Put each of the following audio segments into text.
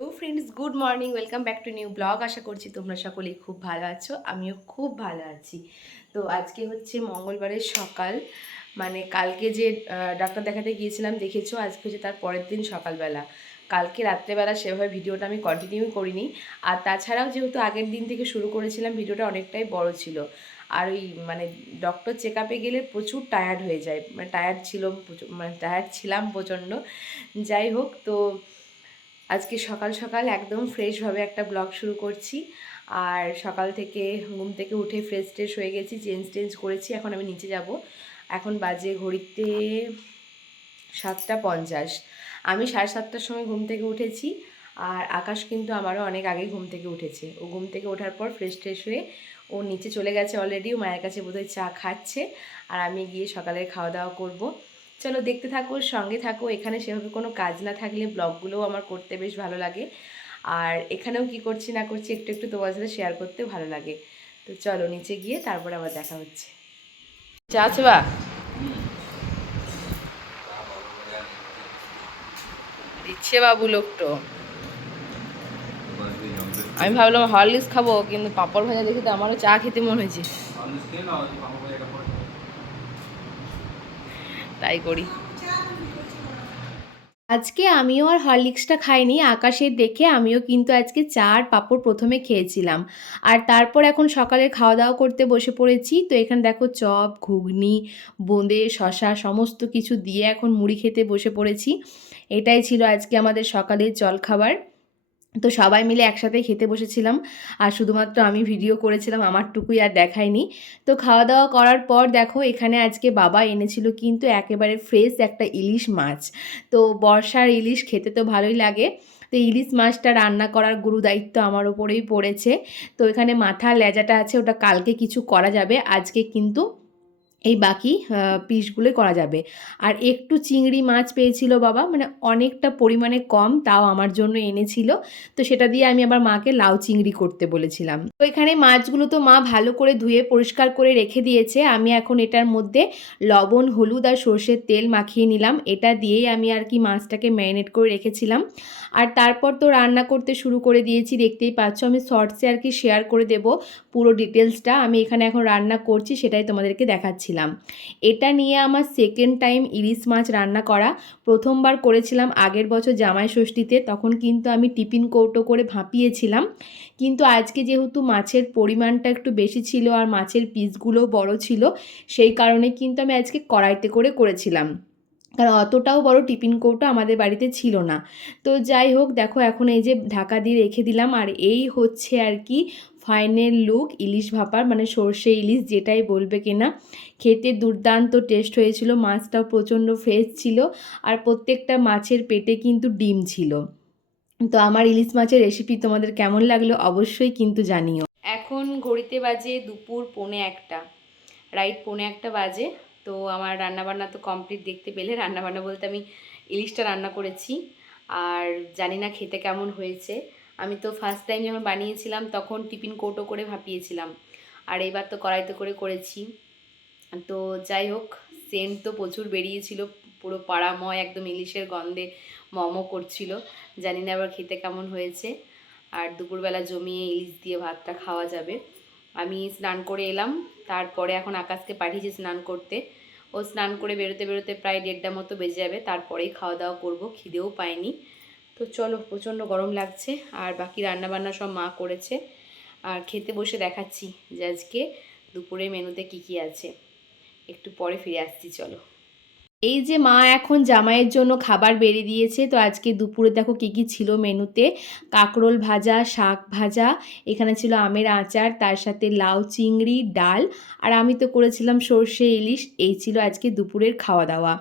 তো friends, good morning, welcome back to new blog. আশা করছি তোমরা সকলেই খুব ভালো আছো, আমিও খুব ভালো আছি। তো আজকে হচ্ছে মঙ্গলবারের সকাল, মানে কালকে যে ডাক্তার দেখাতে গিয়েছিলাম দেখেছো, আজকে হচ্ছে তার পরের দিন সকালবেলা। কালকে রাত্রেবেলা সেভাবে ভিডিওটা আমি কন্টিনিউ করিনি, আর তাছাড়াও যেহেতু আগের দিন থেকে শুরু করেছিলাম ভিডিওটা অনেকটাই বড় ছিল। আর ওই মানে ডক্টর চেক আপে গেলে প্রচুর টায়ার্ড হয়ে যায়, মানে টায়ার্ড ছিলাম প্রচণ্ড। যাই হোক, তো আজকে সকাল সকাল একদম ফ্রেশভাবে একটা ব্লগ শুরু করছি। আর সকাল থেকে ঘুম থেকে উঠে ফ্রেশ ট্রেশ হয়ে গেছি, চেঞ্জ করেছি। এখন আমি নিচে যাব। এখন বাজে ঘড়িতে 7:50। আমি 7:30টার সময় ঘুম থেকে উঠেছি, আর আকাশ কিন্তু আমারও অনেক আগে ঘুম থেকে উঠেছে। ও ঘুম থেকে ওঠার পর ফ্রেশ ট্রেশ হয়ে ও নিচে চলে গেছে অলরেডি। ও মায়ের কাছে বোধহয় চা খাচ্ছে, আর আমি গিয়ে সকালের খাওয়া দাওয়া করব। চলো দেখতে থাকো, সঙ্গে থাকো। এখানে সেভাবে কোনো কাজ না থাকলে ব্লগগুলোও আমার করতে বেশ ভালো লাগে, আর এখানেও কি করছি না করছি একটু একটু তোমার সাথে শেয়ার করতে ভালো লাগে। তো চলো নিচে গিয়ে তারপর আবার দেখা হচ্ছে। চা আছে বা দিচ্ছে বাবু লোকটো। আমি ভাবলাম হরলিক্স খাবো, কিন্তু পাঁপড় ভাজা দেখে তো আমারও চা খেতে মনে হয়েছে, তাই করি। আজকে আমিও আর হরলিক্সটা খাইনি, আকাশের দেখে আমিও কিন্তু আজকে চা আর পাঁপড় প্রথমে খেয়েছিলাম। আর তারপর এখন সকালে খাওয়া দাওয়া করতে বসে পড়েছি। তো এখানে দেখো চপ, ঘুগনি, বোঁদে, শশা সমস্ত কিছু দিয়ে এখন মুড়ি খেতে বসে পড়েছি। এটাই ছিল আজকে আমাদের সকালের জলখাবার। তো সবাই মিলে একসাথে খেতে বসেছিলাম, আর শুধুমাত্র আমি ভিডিও করেছিলাম, আমারটুকুই আর দেখাইনি। তো খাওয়া দাওয়া করার পর দেখো এখানে আজকে বাবা এনেছিল কিন্তু একেবারে ফ্রেশ একটা ইলিশ মাছ। তো বর্ষার ইলিশ খেতে তো ভালোই লাগে। তো ইলিশ মাছটা রান্না করার গুরু দায়িত্ব আমার ওপরেই পড়েছে। তো এখানে মাথা লেজাটা আছে, ওটা কালকে কিছু করা যাবে, আজকে কিন্তু এই বাকি পিসগুলোই করা যাবে। আর একটু চিংড়ি মাছ পেয়েছিল বাবা, মানে অনেকটা পরিমাণে কম, তাও আমার জন্য এনেছিল। তো সেটা দিয়ে আমি আবার মাকে লাউ চিংড়ি করতে বলেছিলাম। তো এখানে মাছগুলো তো মা ভালো করে ধুয়ে পরিষ্কার করে রেখে দিয়েছে। আমি এখন এটার মধ্যে লবণ, হলুদ আর সর্ষের তেল মাখিয়ে নিলাম। এটা দিয়েই আমি আর কি মাছটাকে ম্যারিনেট করে রেখেছিলাম। আর তারপর তো রান্না করতে শুরু করে দিয়েছি, দেখতেই পাচ্ছ। আমি শর্টসে আর কি শেয়ার করে দেব পুরো ডিটেলসটা। আমি এখানে এখন রান্না করছি, সেটাই তোমাদেরকে দেখাচ্ছিলাম। এটা নিয়ে আমার সেকেন্ড টাইম ইলিশ মাছ রান্না করা। প্রথমবার করেছিলাম আগের বছর জামাই ষষ্ঠীতে, তখন কিন্তু আমি টিফিন কৌটো করে ভাপিয়েছিলাম। কিন্তু আজকে যেহেতু মাছের পরিমাণটা একটু বেশি ছিল আর মাছের পিসগুলোও বড় ছিল, সেই কারণে কিন্তু আমি আজকে কড়াইতে করে করেছিলাম, কারণ অতটাও বড় টিফিন কৌটো আমাদের বাড়িতে ছিল না। তো যাই হোক, দেখো এখন এই যে ঢাকা দিয়ে রেখে দিলাম, আর এই হচ্ছে আর কি ফাইনাল লুক ইলিশ ভাপার, মানে সর্ষে ইলিশ যেটাই বলবে কিনা। খেতে দুর্দান্ত টেস্ট হয়েছিল, মাছটাও প্রচণ্ড ফ্রেশ ছিল, আর প্রত্যেকটা মাছের পেটে কিন্তু ডিম ছিল। তো আমার ইলিশ মাছের রেসিপি তোমাদের কেমন লাগলো অবশ্যই কিন্তু জানিও। এখন ঘড়িতে বাজে দুপুর 1:45, রাইট 1:45 বাজে। তো আমার রান্নাবান্না তো কমপ্লিট, দেখতে পেলে রান্নাবান্না বলতে আমি ইলিশটা রান্না করেছি। আর জানি না খেতে কেমন হয়েছে। আমি তো ফার্স্ট টাইম যখন বানিয়েছিলাম তখন টিফিন কৌটো করে ভাপিয়েছিলাম, আর এবার তো কড়াইতে করে করেছি। তো যাই হোক, সেন্ট তো প্রচুর বেরিয়েছিল, পুরো পাড়াময় একদম ইলিশের গন্ধে মমো করছিল। জানি না এবার খেতে কেমন হয়েছে। আর দুপুরবেলা জমিয়ে ইলিশ দিয়ে ভাতটা খাওয়া যাবে। আমি স্নান করে এলাম, তারপরে এখন আকাশকে পাঠিয়েছি স্নান করতে। ও স্নান করে বেরোতে বেরোতে প্রায় 1:30 মতো বেজে যাবে, তারপরেই খাওয়া দাওয়া করবো, খিদেও পাইনি। তো চলো, প্রচণ্ড গরম লাগছে, আর বাকি রান্নাবান্না সব মা করেছে। আর খেতে বসে দেখাচ্ছি যে আজকে দুপুরের মেনুতে কী কী আছে। একটু পরে ফিরে আসছি, চলো। এই যে মা এখন জামাইয়ের জন্য খাবার বেড়ে দিয়েছে। তো আজকে দুপুরে দেখো কী কী ছিল মেনুতে। কাঁকরোল ভাজা, শাক ভাজা, এখানে ছিল আমের আচার, তার সাথে লাউ চিংড়ি, ডাল, আর আমি তো করেছিলাম সর্ষে ইলিশ। এই ছিল আজকে দুপুরের খাওয়া দাওয়া।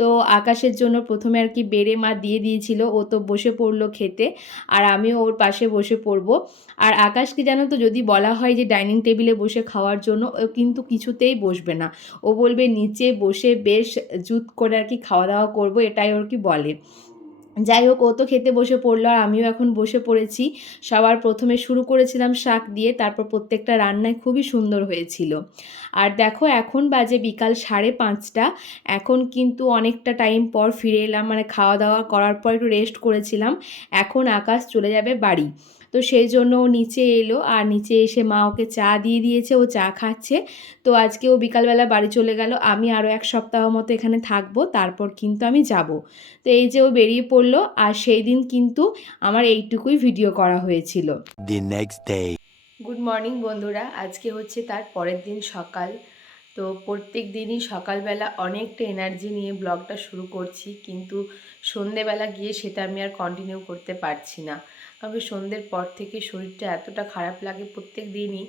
তো আকাশের জন্য প্রথমে আর কি বেড়ে মা দিয়ে দিয়েছিল, ও তো বসে পড়লো খেতে, আর আমিও ওর পাশে বসে পড়বো। আর আকাশকে জানো তো, যদি বলা হয় যে ডাইনিং টেবিলে বসে খাওয়ার জন্য, ও কিন্তু কিছুতেই বসবে না। ও বলবে নিচে বসে বেশ জুত করে আর কি খাওয়া দাওয়া করবো, এটাই ওর কি বলে। যাই হোক, ও তো খেতে বসে পড়লো আর আমিও এখন বসে পড়েছি। সবার প্রথমে শুরু করেছিলাম শাক দিয়ে, তারপর প্রত্যেকটা রান্নাই খুবই সুন্দর হয়েছিল। আর দেখো এখন বাজে বিকাল 5:30। এখন কিন্তু অনেকটা টাইম পর ফিরে এলাম, মানে খাওয়া দাওয়া করার পর একটু রেস্ট করেছিলাম। এখন আকাশ চলে যাবে বাড়ি, তো সেই জন্য ও নিচে এলো আর নিচে এসে মা ওকে চা দিয়ে দিয়েছে, ও চা খাচ্ছে। তো আজকে ও বিকালবেলা বাড়ি চলে গেল, আমি আরও 1 সপ্তাহ মতো এখানে থাকবো, তারপর কিন্তু আমি যাব। তো এই যে ও বেরিয়ে পড়লো, আর সেই দিন কিন্তু আমার এইটুকুই ভিডিও করা হয়েছিল। The next day. Good morning বন্ধুরা, আজকে হচ্ছে তার পরের দিন সকাল। তো প্রত্যেক দিনই সকালবেলা অনেকটা এনার্জি নিয়ে ব্লগটা শুরু করছি, কিন্তু সন্ধেবেলা গিয়ে সেটা আমি আর কন্টিনিউ করতে পারছি না, কারণ সন্ধ্যের পর থেকে শরীরটা এতটা খারাপ লাগে প্রত্যেক দিনই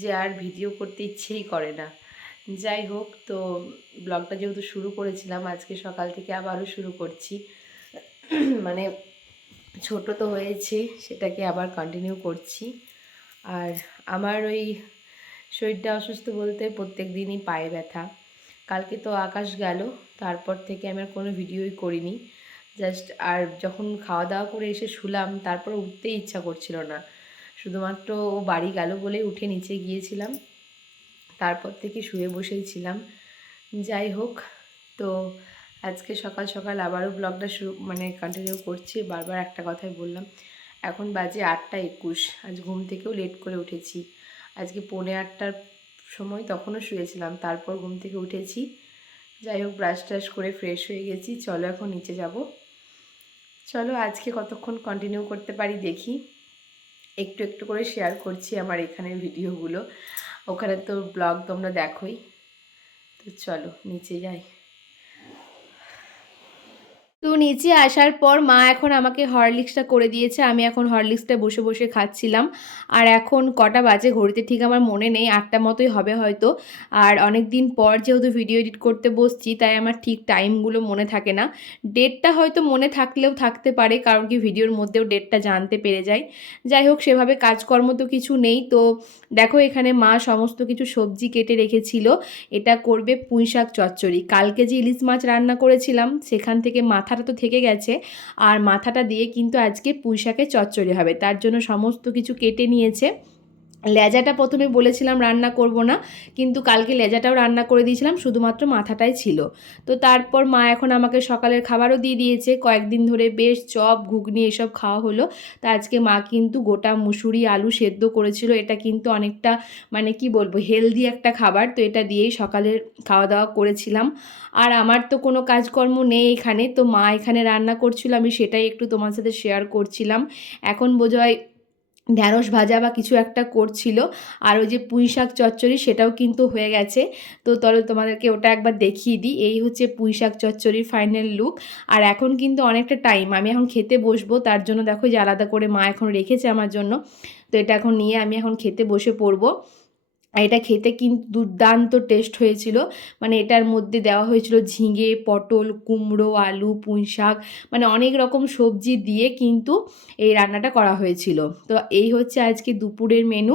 যে আর ভিডিও করতে ইচ্ছেই করে না। যাই হোক, তো ব্লগটা যেহেতু শুরু করেছিলাম, আজকে সকাল থেকে আবারও শুরু করছি। মানে ছোট তো হয়েছে, সেটাকে আবার কন্টিনিউ করছি। আর আমার ওই শরীরটা অসুস্থ বলতে প্রত্যেক দিনই পায়ে ব্যথা। কালকে তো আকাশ গেল, তারপর থেকে আমি আর কোনো ভিডিওই করিনি। জাস্ট আর যখন খাওয়া দাওয়া করে এসে শুলাম, তারপর উঠতেই ইচ্ছা করছিল না, শুধুমাত্র ও বাড়ি গেল বলে উঠে নিচে গিয়েছিলাম, তারপর থেকে শুয়ে বসেই ছিলাম। যাই হোক, তো আজকে সকাল সকাল আবারও ব্লগটা শুরু মানে কন্টিনিউ করছি। বারবার একটা কথাই বললাম। এখন বাজে 8:21। আজ ঘুম থেকেও লেট করে উঠেছি। আজকে 7:45টার সময় তখনও শুয়েছিলাম, তারপর ঘুম থেকে উঠেছি। যাই হোক, ব্রাশ ট্রাশ করে ফ্রেশ হয়ে গেছি। চলো এখন নিচে যাব। চলো আজকে কতক্ষণ কন্টিনিউ করতে পারি দেখি। একটু একটু করে শেয়ার করছি আমার এখানের ভিডিওগুলো, ওখানে তো ব্লগ তোমরা দেখোই। তো চলো নিচে যাই। তো নিচে আসার পর মা এখন আমাকে হরলিক্সটা করে দিয়েছে, আমি এখন হরলিক্সটা বসে বসে খাচ্ছিলাম। আর এখন কটা বাজে ঘড়িতে ঠিক আমার মনে নেই, 8টা মতোই হবে হয়তো। আর অনেক দিন পর যেহেতু ভিডিও এডিট করতে বসছি, তাই আমার ঠিক টাইমগুলো মনে থাকে না। ডেটটা হয়তো মনে থাকলেও থাকতে পারে, কারণ কি ভিডিওর মধ্যেও ডেটটা জানতে পেরে যাই। যাই হোক, সেভাবে কাজকর্ম তো কিছু নেই। তো দেখো এখানে মা সমস্ত কিছু সবজি কেটে রেখেছিল। এটা করবে পুঁইশাক চচ্চড়ি। কালকে যে ইলিশ মাছ রান্না করেছিলাম, সেখান থেকে মাথাটা তো থেকে গেছে, আর মাথাটা দিয়ে কিন্তু আজকে পুঁইশাকের চচ্চড়ি হবে। তার জন্য সমস্ত কিছু কেটে নিয়েছে। লেজাটা প্রথমে বলেছিলাম রান্না করব না, কিন্তু কালকে লেজাটাও রান্না করে দিয়েছিলাম, শুধুমাত্র মাথাটাই ছিল। তো তারপর মা এখন আমাকে সকালের খাবারও দিয়ে দিয়েছে। কয়েকদিন ধরে বেশ চপ ঘুগনি এসব খাওয়া হলো। তা আজকে মা কিন্তু গোটা মুসুরি আলু সেদ্ধ করেছিল। এটা কিন্তু অনেকটা মানে কি বলবো, হেলদি একটা খাবার। তো এটা দিয়েই সকালের খাওয়া দাওয়া করেছিলাম। আর আমার তো কোনো কাজকর্ম নেই এখানে, তো মা এখানে রান্না করছিল, আমি সেটাই একটু তোমার সাথে শেয়ার করছিলাম। এখন বোধহয় ঢ্যাঁড়স ভাজা বা কিছু একটা করছিল। আর ওই যে পুঁইশাক চচ্চড়ি সেটাও কিন্তু হয়ে গেছে। তো চলো তোমাদেরকে ওটা একবার দেখিয়ে দিই। এই হচ্ছে পুঁইশাক চচ্চড়ির ফাইনাল লুক। আর এখন কিন্তু অনেকটা টাইম, আমি এখন খেতে বসবো, তার জন্য দেখো যে আলাদা করে মা এখন রেখেছে আমার জন্য। তো এটা এখন নিয়ে আমি এখন খেতে বসে পড়বো। আর এটা খেতে কিন্তু দুর্দান্ত টেস্ট হয়েছিল। মানে এটার মধ্যে দেওয়া হয়েছিল ঝিঙে, পটল, কুমড়ো, আলু, পুঁইশাক, মানে অনেক রকম সবজি দিয়ে কিন্তু এই রান্নাটা করা হয়েছিল। তো এই হচ্ছে আজকে দুপুরের মেনু।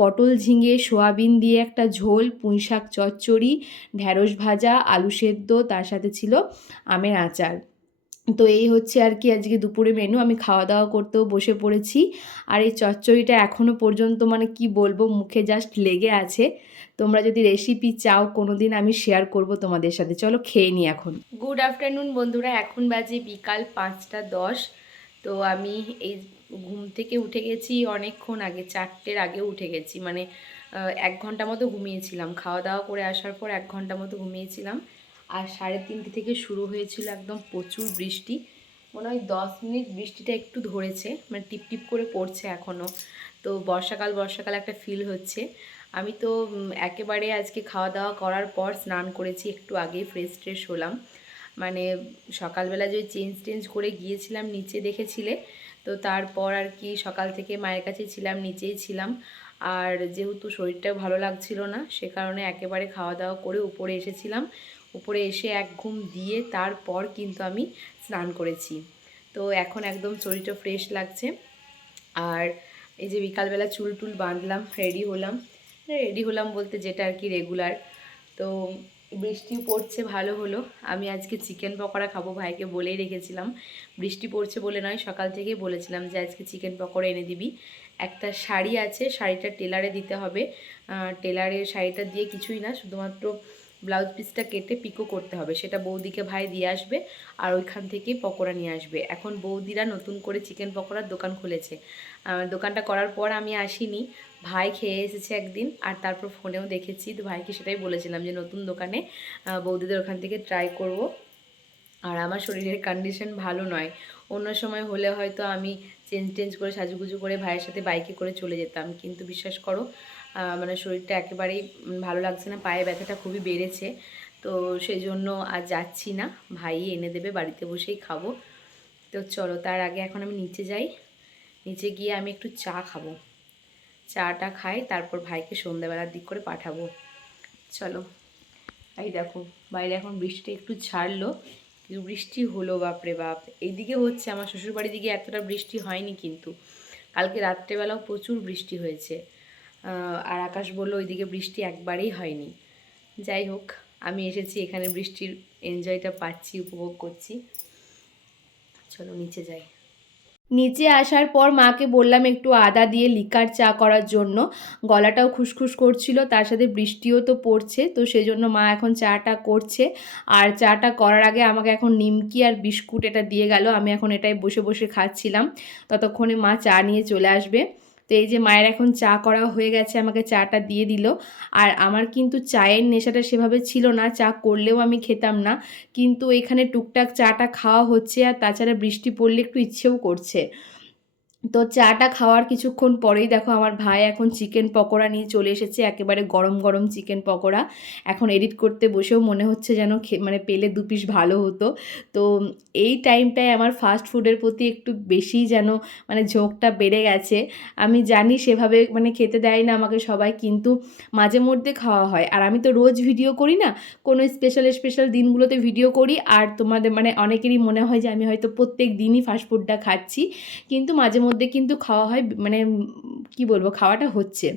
পটল, ঝিঙে, সোয়াবিন দিয়ে একটা ঝোল, পুঁইশাক চচ্চড়ি, ঢ্যাঁড়স ভাজা, আলু সেদ্ধ, তার সাথে ছিল আমের আচার। তো এই হচ্ছে আর কি আজকে দুপুরে মেনু। আমি খাওয়া দাওয়া করতেও বসে পড়েছি। আর এই চচ্চড়িটা এখনও পর্যন্ত মানে কি বলবো, মুখে জাস্ট লেগে আছে। তোমরা যদি রেসিপি চাও কোনো দিন আমি শেয়ার করব তোমাদের সাথে। চলো খেয়ে নিই এখন। গুড আফটারনুন বন্ধুরা, এখন বাজে বিকাল 5:10। তো আমি এই ঘুম থেকে উঠে গেছি অনেকক্ষণ আগে, 4টের আগে উঠে গেছি। মানে 1 ঘন্টা মতো ঘুমিয়েছিলাম, খাওয়া দাওয়া করে আসার পর 1 ঘন্টা মতো ঘুমিয়েছিলাম। আর 3:30 থেকে শুরু হয়েছিল একদম প্রচুর বৃষ্টি। মনে হয় 10 মিনিট বৃষ্টিটা একটু ধরেছে, মানে টিপ টিপ করে পড়ছে এখনও। তো বর্ষাকাল বর্ষাকাল একটা ফিল হচ্ছে। আমি তো একেবারে আজকে খাওয়া দাওয়া করার পর স্নান করেছি, একটু আগেই ফ্রেশ ট্রেশ হলাম। মানে সকালবেলা যে চেঞ্জ করে গিয়েছিলাম নিচে, দেখেছিলে তো। তারপর আর কি সকাল থেকে মায়ের কাছে ছিলাম, নিচেই ছিলাম। আর যেহেতু শরীরটা ভালো লাগছিল না, সে কারণে একেবারে খাওয়া দাওয়া করে উপরে এসেছিলাম। উপরে এসে এক ঘুম দিয়ে তারপর কিন্তু আমি স্নান করেছি। তো এখন একদম শরীরটা ফ্রেশ লাগছে। আর এই যে বিকালবেলা চুল টুল বাঁধলাম, রেডি হলাম বলতে যেটা আর কি রেগুলার। তো বৃষ্টি পড়ছে ভালো হলো। আমি আজকে চিকেন পকোড়া খাবো, ভাইকে বলেই রেখেছিলাম। বৃষ্টি পড়ছে বলে নয়, সকাল থেকেই বলেছিলাম যে আজকে চিকেন পকোড়া এনে দিবি। একটা শাড়ি আছে, শাড়িটা টেলারে দিতে হবে। টেলারে শাড়িটা দিয়ে কিছুই না, শুধুমাত্র ব্লাউজ পিসটা কেটে পিকো করতে হবে। সেটা বৌদিকে ভাই দিয়ে আসবে আর ওইখান থেকেই পকোড়া নিয়ে আসবে। এখন বৌদিরা নতুন করে চিকেন পকোড়ার দোকান খুলেছে। দোকানটা করার পর আমি আসিনি, ভাই খেয়ে এসেছে একদিন, আর তারপর ফোনেও দেখেছি। তো ভাইকে সেটাই বলেছিলাম যে নতুন দোকানে বৌদিদের ওখান থেকে ট্রাই করব। আর আমার শরীরের কন্ডিশন ভালো নয়, অন্য সময় হলে হয়তো আমি চেঞ্জ করে সাজুগুজু করে ভাইয়ের সাথে বাইকে করে চলে যেতাম, কিন্তু বিশ্বাস করো মানে শরীরটা একেবারেই ভালো লাগছে না, পায়ে ব্যথাটা খুবই বেড়েছে। তো সেই জন্য আর যাচ্ছি না, ভাই এনে দেবে, বাড়িতে বসেই খাবো। তো চলো, তার আগে এখন আমি নিচে যাই। নিচে গিয়ে আমি একটু চা খাবো, চাটা খাই, তারপর ভাইকে সন্ধ্যাবেলার দিক করে পাঠাবো। চলো। এই দেখো, বাইরে এখন বৃষ্টিটা একটু ছাড়লো, কিন্তু বৃষ্টি হলো বাপরে বাপ। এইদিকে হচ্ছে, আমার শ্বশুরবাড়ির দিকে এতটা বৃষ্টি হয়নি, কিন্তু কালকে রাত্রেবেলাও প্রচুর বৃষ্টি হয়েছে। আর আকাশ বললো ওইদিকে বৃষ্টি একবারেই হয়নি। যাই হোক, আমি এসেছি এখানে, বৃষ্টির এনজয়টা পাচ্ছি, উপভোগ করছি। চলো নিচে যাই। নিচে আসার পর মাকে বললাম একটু আদা দিয়ে লিকার চা করার জন্য। গলাটাও খুসখুস করছিল, তার সাথে বৃষ্টিও তো পড়ছে, তো সেই জন্য মা এখন চাটা করছে। আর চাটা করার আগে আমাকে এখন নিমকি আর বিস্কুট এটা দিয়ে গেল, আমি এখন এটাই বসে বসে খাচ্ছিলাম। ততক্ষণে মা চা নিয়ে চলে আসবে। তো এই যে মায়ের এখন চা করা হয়ে গেছে, আমাকে চাটা দিয়ে দিল। আর আমার কিন্তু চায়ের নেশাটা সেভাবে ছিল না, চা করলেও আমি খেতাম না, কিন্তু এখানে টুকটাক চাটা খাওয়া হচ্ছে, আর তাছাড়া বৃষ্টি পড়লে একটু ইচ্ছেও করছে। তো চাটা খাওয়ার কিছুক্ষণ পরেই দেখো আমার ভাই এখন চিকেন পকোড়া নিয়ে চলে এসেছে, একেবারে গরম গরম চিকেন পকোড়া। এখন এডিট করতে বসেও মনে হচ্ছে যেন মানে পেলে দু পিস ভালো হতো। তো এই টাইমটায় আমার ফাস্ট ফুডের প্রতি একটু বেশি যেন মানে ঝোঁকটা বেড়ে গেছে। আমি জানি সেভাবে মানে খেতে দেয় না আমাকে সবাই, কিন্তু মাঝে মধ্যে খাওয়া হয়। আর আমি তো রোজ ভিডিও করি না, কোনো স্পেশাল স্পেশাল দিনগুলোতে ভিডিও করি। আর তোমাদের মানে অনেকেরই মনে হয় যে আমি হয়তো প্রত্যেক দিনই ফাস্টফুডটা খাচ্ছি, কিন্তু মাঝে মধ্যে কিন্তু খাওয়া হয়, মানে কি বলবো, খাওয়াটা হচ্ছে।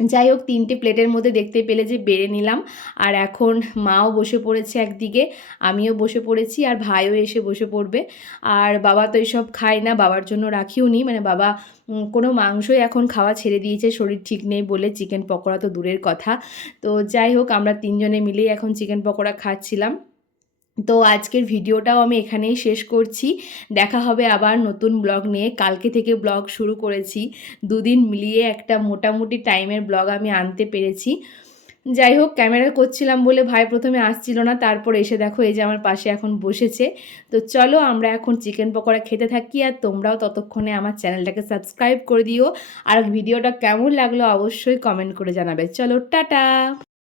যাই হোক, 3টে প্লেটের মধ্যে দেখতে পেলে যে বেড়ে নিলাম। আর এখন মাও বসে পড়েছে একদিকে, আমিও বসে পড়েছি, আর ভাইও এসে বসে পড়বে। আর বাবা তো এইসব খায় না, বাবার জন্য রাখিও নি, মানে বাবা কোনো মাংসই এখন খাওয়া ছেড়ে দিয়েছে, শরীর ঠিক নেই বলে। চিকেন পকোড়া তো দূরের কথা। তো যাই হোক, আমরা 3জনে মিলেই এখন চিকেন পকোড়া খাচ্ছিলাম। তো আজকের ভিডিওটাও আমি এখানেই শেষ করছি। দেখা হবে আবার নতুন ব্লগ নিয়ে। কালকে থেকে ব্লগ শুরু করেছি, 2 দিন মিলিয়ে একটা মোটামুটি টাইমের ব্লগ আমি আনতে পেরেছি। যাই হোক, ক্যামেরা করছিলাম বলে ভাই প্রথমে আসছিল না, তারপর এসে দেখো এই যে আমার পাশে এখন বসেছে। তো চলো আমরা এখন চিকেন পকোড়া খেতে থাকি, আর তোমরাও ততক্ষণে আমার চ্যানেলটাকে সাবস্ক্রাইব করে দিও। আর ভিডিওটা কেমন লাগলো অবশ্যই কমেন্ট করে জানাবে। চলো টাটা।